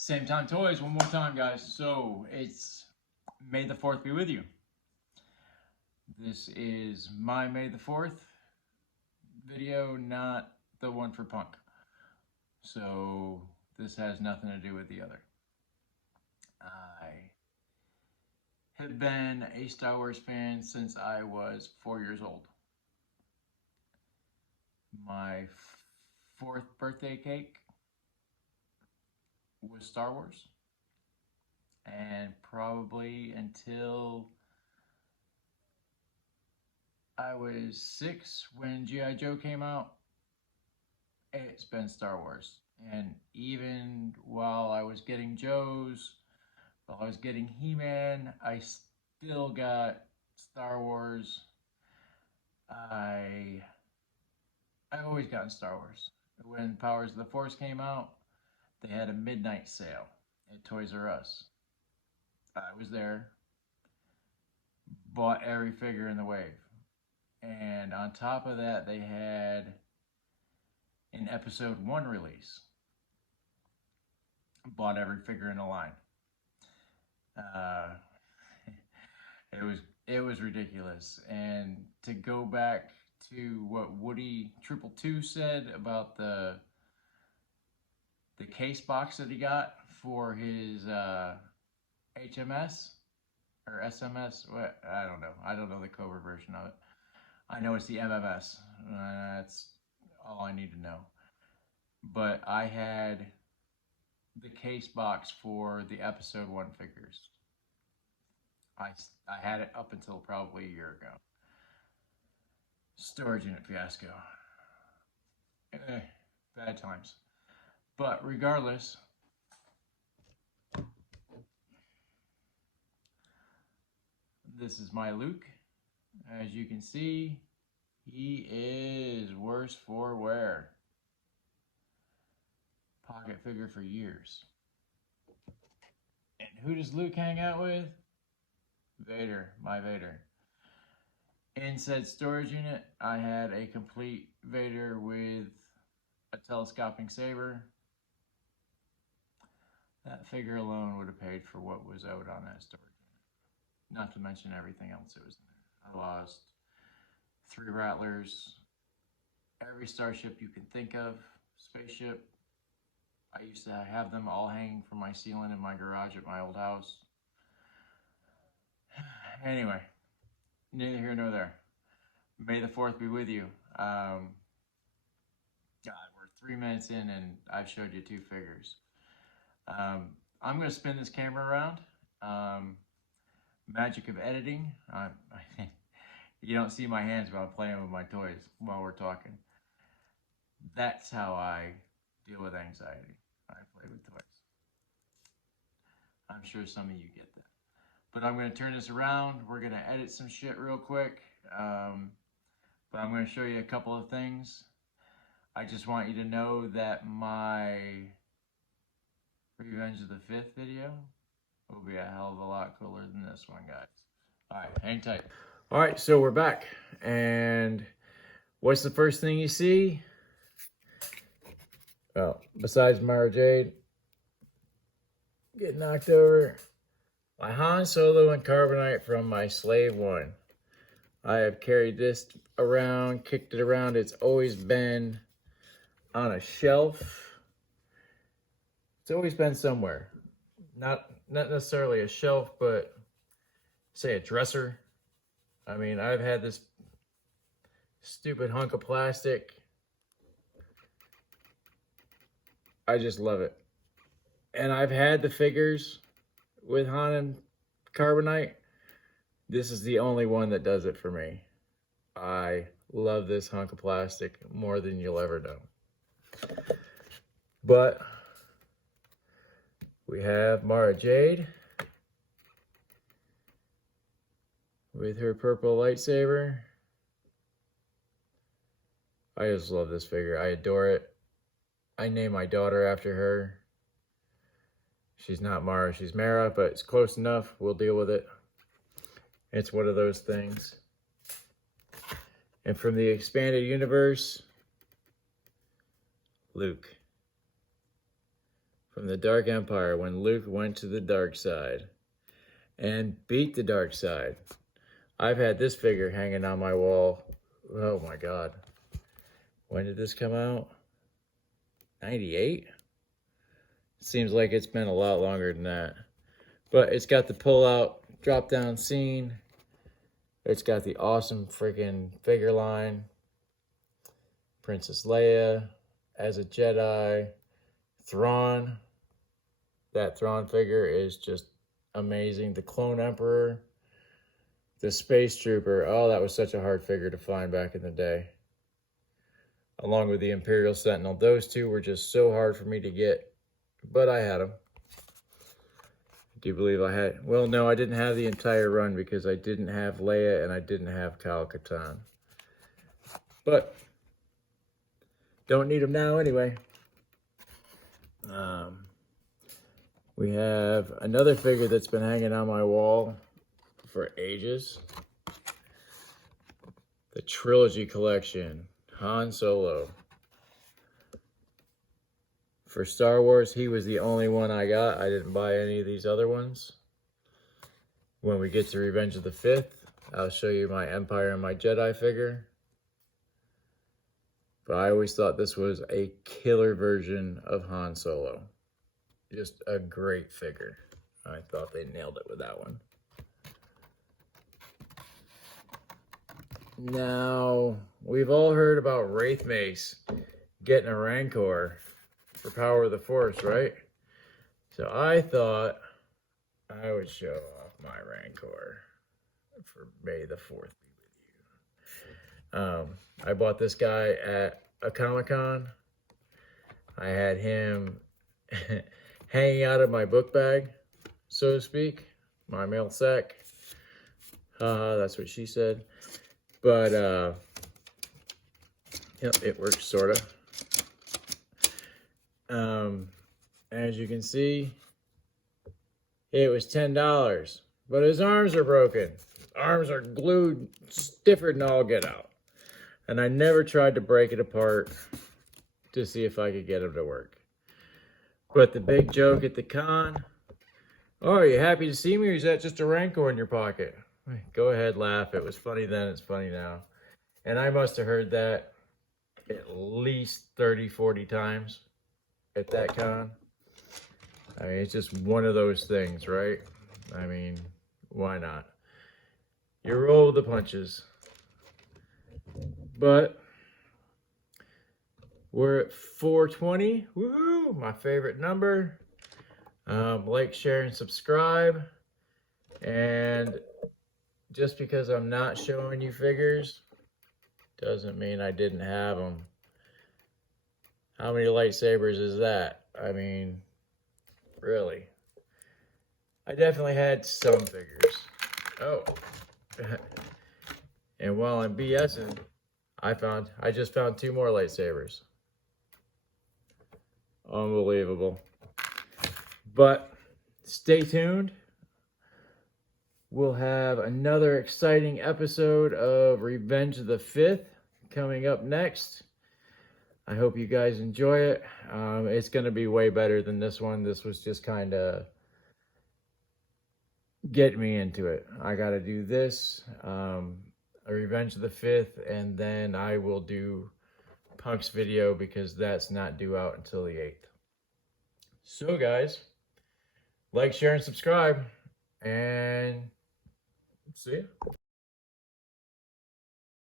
Same Time Toys, one more time, guys. So it's May the 4th be with you. This is my May the 4th video, not the one for Punk. So this has nothing to do with the other. I have been a Star Wars fan since I was 4 years old. My fourth birthday cake was Star Wars. And probably until I was 6 when G.I. Joe came out, it's been Star Wars. And even while I was getting Joe's, while I was getting He-Man, I still got Star Wars. I've always gotten Star Wars. When Powers of the Force came out, they had a midnight sale at Toys R Us. I was there, bought every figure in the wave. And on top of that, they had an episode 1 release. Bought every figure in the line. It was ridiculous. And to go back to what Woody 222 said about the case box that he got for his HMS or SMS. What, I don't know. I don't know the Cobra version of it. I know it's the MMS. That's all I need to know. But I had the case box for the episode 1 figures. I had it up until probably a year ago. Storage unit fiasco. Bad times. But regardless, this is my Luke. As you can see, he is worse for wear. Pocket figure for years. And who does Luke hang out with? Vader, my Vader. In said storage unit, I had a complete Vader with a telescoping saber. That figure alone would have paid for what was owed on that storage unit. Not to mention everything else that was in there. I lost 3 Rattlers, every starship you can think of, spaceship. I used to have them all hanging from my ceiling in my garage at my old house. Anyway, neither here nor there. May the 4th be with you. God, we're 3 minutes in and I've showed you 2 figures. I'm going to spin this camera around. Magic of editing. You don't see my hands while I'm playing with my toys while we're talking. That's how I deal with anxiety. I play with toys. I'm sure some of you get that. But I'm going to turn this around. We're going to edit some shit real quick. But I'm going to show you a couple of things. I just want you to know that my Revenge of the 5th video will be a hell of a lot cooler than this one, guys. Alright, hang tight. Alright, so we're back. And what's the first thing you see? Well, besides Mara Jade getting knocked over, my Han Solo and Carbonite from my Slave 1. I have carried this around, kicked it around. It's always been on a shelf. It's always been somewhere. Not necessarily a shelf, but say a dresser. I mean, I've had this stupid hunk of plastic. I just love it. And I've had the figures with Han and Carbonite. This is the only one that does it for me. I love this hunk of plastic more than you'll ever know. But we have Mara Jade with her purple lightsaber. I just love this figure. I adore it. I named my daughter after her. She's not Mara, she's Mara, but it's close enough. We'll deal with it. It's one of those things. And from the expanded universe, Luke. from the Dark Empire when Luke went to the dark side and beat the dark side. I've had this figure hanging on my wall. Oh my God. When did this come out? 98? Seems like it's been a lot longer than that. But it's got the pull-out, drop-down scene. It's got the awesome freaking figure line. Princess Leia as a Jedi. Thrawn. That Thrawn figure is just amazing. The Clone Emperor. The Space Trooper. Oh, that was such a hard figure to find back in the day. Along with the Imperial Sentinel. Those two were just so hard for me to get. But I had them. Do you believe I had... Well, no, I didn't have the entire run because I didn't have Leia and I didn't have Kyle Katarn. But don't need them now anyway. We have another figure that's been hanging on my wall for ages. The Trilogy Collection. Han Solo. For Star Wars, he was the only one I got. I didn't buy any of these other ones. When we get to Revenge of the Fifth, I'll show you my Empire and my Jedi figure. But I always thought this was a killer version of Han Solo. Just a great figure. I thought they nailed it with that one. Now, we've all heard about Wraith Mace getting a Rancor for Power of the Force, right? So I thought I would show off my Rancor for May the 4th be with you. I bought this guy at a Comic-Con. I had him hanging out of my book bag, so to speak, my mail sack. That's what she said. But, yep, it works, sort of. As you can see, it was $10, but his arms are broken. His arms are glued, stiffer than all get out. And I never tried to break it apart to see if I could get him to work. But the big joke at the con, oh, are you happy to see me, or is that just a Rancor in your pocket? Go ahead, laugh. It was funny then, it's funny now. And I must have heard that at least 30, 40 times at that con. I mean, it's just one of those things, right? I mean, why not? You roll with the punches. But we're at 420. Woohoo! My favorite number. Like, share, and subscribe. And just because I'm not showing you figures doesn't mean I didn't have them. How many lightsabers is that? I mean, really. I definitely had some figures. Oh. And while I'm BSing, I just found 2 more lightsabers. Unbelievable. But stay tuned. We'll have another exciting episode of Revenge of the Fifth coming up next. I hope you guys enjoy it. It's going to be way better than this one. This was just kind of get me into it. I got to do this, a Revenge of the Fifth, and then I will do Punk's video because that's not due out until the 8th. So guys, like, share, and subscribe, and see ya.